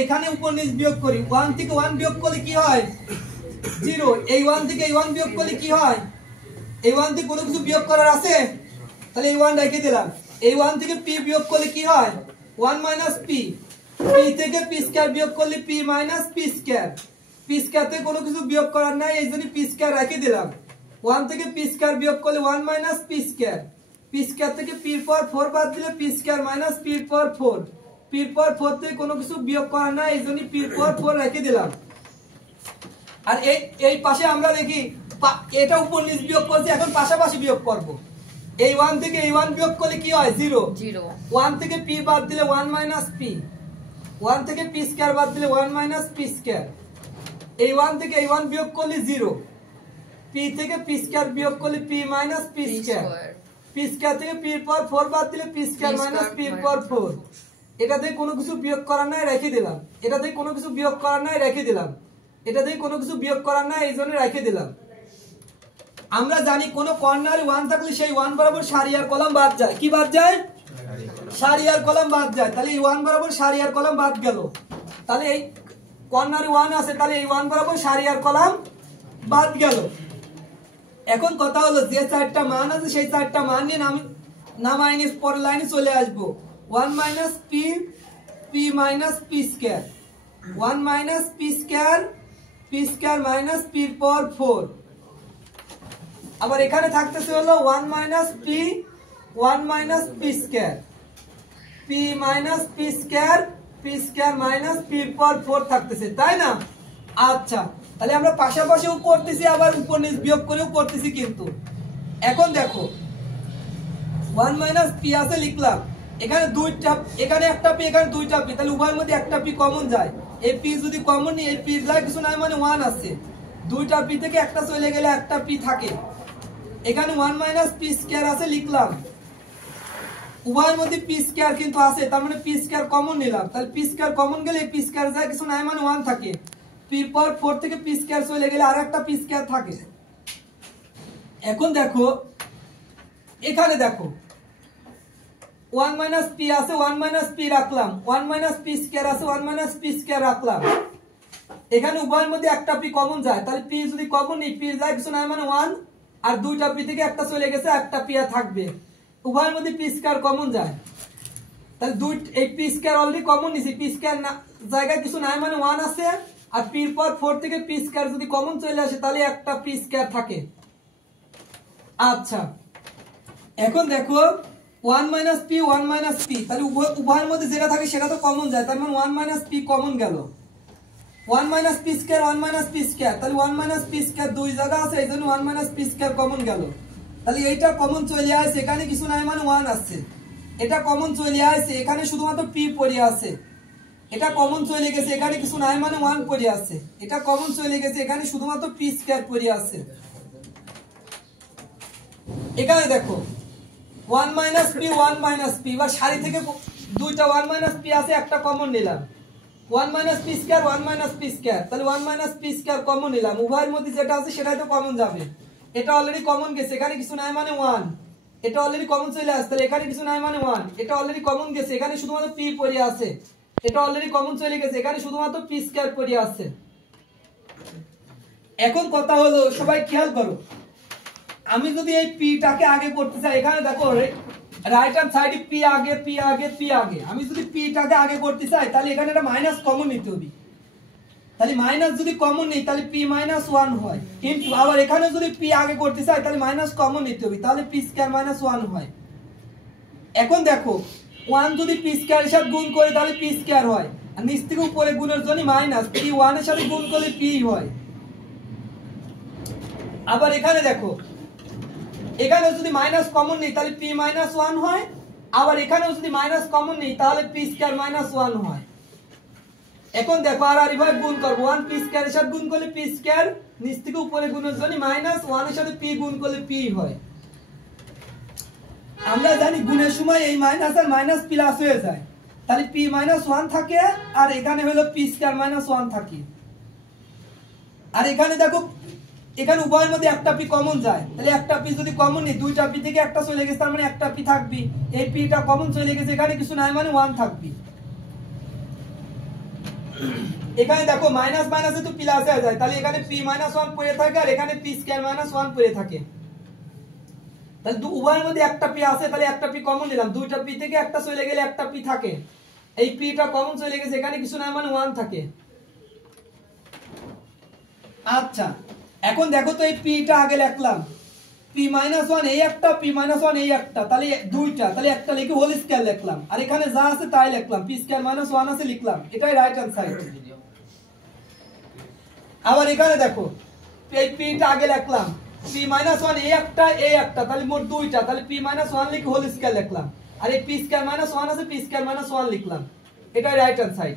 এখানে উপর নিচ বিয়োগ করি 1 থেকে 1 বিয়োগ করলে কি হয় 0 এই 1 থেকে এই 1 বিয়োগ করলে কি হয় এই 1 থেকে কোনো কিছু বিয়োগ করার আছে তাহলে এই 1 রেখে দিলাম এই 1 থেকে p বিয়োগ করলে কি হয় 1 - p p থেকে p স্কয়ার বিয়োগ করলে p - p square p square থেকে কোনো কিছু বিয়োগ করার নাই এইজন্য p স্কয়ার রেখে দিলাম 1 থেকে p স্কয়ার বিয়োগ করলে 1 - p স্কয়ার p স্কয়ার থেকে p এর পাওয়ার 4 বাদ দিলে p স্কয়ার - p এর পাওয়ার 4 p এর পাওয়ার 4 থেকে কোনো কিছু বিয়োগ করার নাই এইজন্য p এর পাওয়ার 4 রেখে দিলাম আর এই পাশে আমরা দেখি এটা উপর নিচ বিয়োগ করছি এখন পাশাপাশি বিয়োগ করব এই 1 থেকে এই 1 বিয়োগ করলে কি হয় 0 1 থেকে p বাদ দিলে 1 - p 1 থেকে p স্কয়ার বাদ দিলে 1 - p স্কয়ার এই 1 থেকে এই 1 বিয়োগ করলে 0 p থেকে p স্কয়ার বিয়োগ করলে p - p square p square থেকে p এর পাওয়ার 4 বাদ দিলে p স্কয়ার - p এর পাওয়ার 4 এটাতে কোনো কিছু বিয়োগ করার নাই রেখে দিলাম এটাতে কোনো কিছু বিয়োগ করার নাই রেখে দিলাম এটাতে কোনো কিছু বিয়োগ করার নাই এইজন্য রেখে দিলাম আমরা জানি কোন কর্নারে 1 থাকলে সেই 1 বরাবর সারি আর কলাম বাদ যায় কি বাদ যায় সারি আর কলাম বাদ যায় তাহলে এই 1 বরাবর সারি আর কলাম বাদ গেল তাহলে এই কর্নারে 1 আছে তাহলে এই 1 বরাবর সারি আর কলাম বাদ গেল এখন কথা হলো যে চারটা মান আছে সেই চারটা মান নিয়ে আমি নামাইনি পরের লাইনে চলে আসব 1 - p p - p square 1 - p square p square - p এর পাওয়ার 4 আবার এখানে থাকতেছে হলো 1 - p 1 - p square p - p square p square - p এর পাওয়ার 4 থাকতেছে তাই না আচ্ছা তাহলে আমরা পাশাপাশিও করতেছি আবার উপর নিচ বিয়োগ করেও করতেছি কিন্তু এখন দেখো 1 - p আছে লিখলাম এখানে দুইটা এখানে একটা p এখানে দুইটা p তাহলে উভয়ের মধ্যে একটা p কমন যায় এই p যদি কমন নি এই p এর জায়গায় কিছু নাই মানে 1 আছে দুইটা p থেকে একটা চলে গেলে একটা p থাকে এখানে 1 - p স্কয়ার আছে লিখলাম উভয়ের মধ্যে p স্কয়ার কিন্তু আছে তার মানে p স্কয়ার কমন নিলাম তাহলে p স্কয়ার কমন গেলে p স্কয়ার যায় কিছু নাই মানে 1 থাকে p এর পাওয়ার 4 থেকে p স্কয়ার চলে গেলে আরেকটা p স্কয়ার থাকে এখন দেখো এখানে দেখো 1 - p আছে 1 - p রাখলাম 1 - p স্কয়ার আছে 1 - p স্কয়ার রাখলাম এখানে উভয়ের মধ্যে একটা p কমন যায় তাহলে p যদি কমন নেই p যায় কিছু নাই মানে 1 আর দুইটা p থেকে একটা চলে গেছে একটা p আর থাকবে উভয়ের মধ্যে p স্কয়ার কমন যায় তাহলে এই p স্কয়ার অলরেডি কমন নিছি p স্কয়ার জায়গায় কিছু নাই মানে 1 আছে আর p এর পাওয়ার 4 থেকে p স্কয়ার যদি কমন চলে আসে তাহলে একটা p স্কয়ার থাকে আচ্ছা এখন দেখো 1 - p 1 - p তাহলে উভয়ের মধ্যে যেটা থাকে সেটা তো কমন যায় তার মানে 1 - p কমন গেল 1 - p স্কয়ার 1 - p স্কয়ার তাহলে 1 - p স্কয়ার দুই জায়গা আছে এইজন্য 1 - p স্কয়ার কমন গেল তাহলে এইটা কমন চলে আসে এখানে কিছু নাই মানে 1 আছে এটা কমন চলে আসে এখানে শুধুমাত্র p পড়ে আছে এটা কমন চলে গেছে এখানে কিছু নাই মানে 1 পড়ে আছে এটা কমন চলে গেছে এখানে শুধুমাত্র p স্কয়ার পড়ে আছে এখানে দেখো 1 - p 1 - p বা সারি থেকে দুইটা 1 - p আছে একটা কমন নিলাম 1 - p স্কয়ার 1 - p স্কয়ার তাহলে 1 - p স্কয়ার কমন নিলাম উভয়ের মধ্যে যেটা আছে সেটাই তো কমন যাবে এটা অলরেডি কমন গেছে এখানে কিছু নাই মানে 1 এটা অলরেডি কমন চলে আসছে তাহলে এখানে কিছু নাই মানে 1 এটা অলরেডি কমন গেছে এখানে শুধুমাত্র p পড়ে আছে এটা অলরেডি কমন চলে গেছে এখানে শুধুমাত্র p স্কয়ার পড়ে আছে এখন কথা হলো সবাই খেয়াল করো আমি যদি এই p টাকে আগে করতে চাই এখানে দেখো রাইট হ্যান্ড সাইডে p আগে p আগে p আগে আমি যদি p টাকে আগে করতে চাই তাহলে এখানে একটা মাইনাস কমন নিতে হবে তাহলে মাইনাস যদি কমন নেই তাহলে p - 1 হয় কিন্তু আবার এখানে যদি p আগে করতে চাই তাহলে মাইনাস কমন নিতে হবে তাহলে p স্কয়ার - 1 হয় এখন দেখো 1 যদি p স্কয়ার এর সাথে গুণ করে তাহলে p স্কয়ার হয় আর নিচ থেকে উপরে গুণের জন্য মাইনাস p 1 এর সাথে গুণ করলে p হয় আবার এখানে দেখো এখানে যদি মাইনাস কমন নেই তাহলে p - 1 হয় আবার এখানেও যদি মাইনাস কমন নেই তাহলে p স্কয়ার - 1 হয় এখন দেখো আর এইভাবে গুণ করব 1 p স্কয়ার এর সাথে গুণ করলে p স্কয়ার নিচ থেকে উপরে গুণের জন্য মাইনাস 1 এর সাথে p গুণ করলে p হয় আমরা জানি গুণের সময় এই মাইনাস আর মাইনাস প্লাস হয়ে যায় তাহলে p - 1 থাকে আর এখানে হলো p স্কয়ার - 1 থাকে আর এখানে দেখো এখানে উভয়ের মধ্যে একটা p কমন যায় তাহলে একটা p যদি কমন নেই দুইটা p থেকে একটা চলে গেছে তার মানে একটা p থাকবে এই p টা কমন চলে গেছে এখানে কিছু নাই মানে 1 থাকবে এখানে দেখো মাইনাস মাইনাসে তো প্লাস হয়ে যায়, তাহলে এখানে p মাইনাস 1 পড়ে থাকে আর এখানে p স্কয়ার মাইনাস 1 পড়ে থাকে। তাহলে উভয়ের মধ্যে একটা p আছে, তাহলে একটা p কমন নিলাম, দুইটা p থেকে একটা চলে গেলে একটা p থাকে, এই p টা কমন চলে গেছে, এখানে কিছু না মানে 1 থাকে। আচ্ছা এখন দেখো তো এই p টা আগে লিখলাম, p মাইনাস 1 এই একটা, p মাইনাস 1 এই একটা, তাহলে দুইটা, তাহলে একটা লিখে হোল স্কয়ার লিখলাম, আর এখানে যা আছে তাই লিখলাম, p স্কয়ার মাইনাস 1 আছে লিখলাম, এটাই রাইট হ্যান্ড সাইড। আবার এখানে দেখো এই p টা আগে লিখলাম, p মাইনাস 1 এই একটা এই একটা, তাহলে মোট দুইটা, তাহলে p মাইনাস 1 লিখে হোল স্কয়ার লিখলাম, আর এই p স্কয়ার মাইনাস 1 আছে, p স্কয়ার মাইনাস 1 লিখলাম, এটাই রাইট হ্যান্ড সাইড।